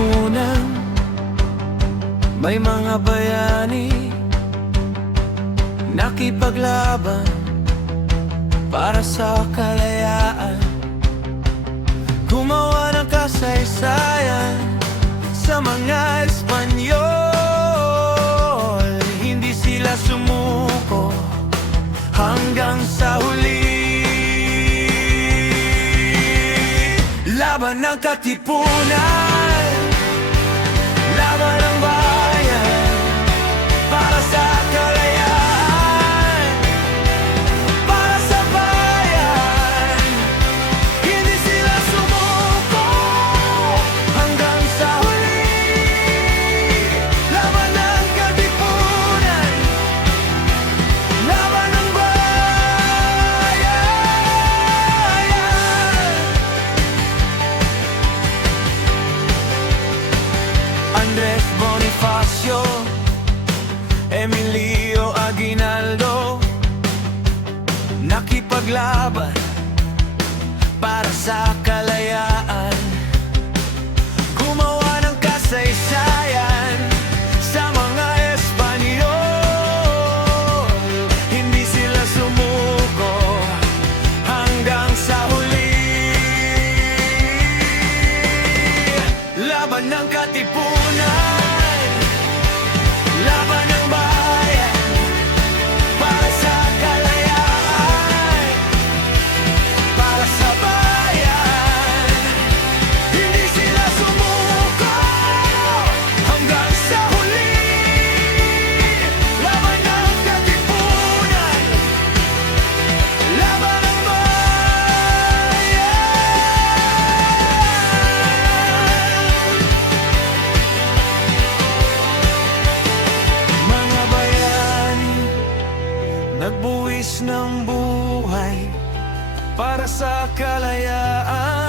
katipunan, may mga bayani nakipaglaban para sa kalayaan. Gumawa ng kasaysayan sa mga Espanyol. Hindi sila sumuko hanggang sa huli. Laban ng katipunan, laban ng bayan para sa kalayaan, para sa bayan. Hindi sila sumuko hanggang sa huli. Laban ng katipunan, laban ng bayan. Andres Bonifacio, Emilio Aguinaldo, nakipaglaban para sa kalayaan. Gumawa ng kasaysayan sa mga Espanyol. Hindi sila sumuko hanggang sa huli. Laban ng katipunan, laban ng bayan para sa kalayaan, para sa bayan. Hindi sila sumuko hanggang sa huli. Laban ng katipunan, laban ng bayan. Mga bayani, nagbuwis ng buhay para sa kalayaan.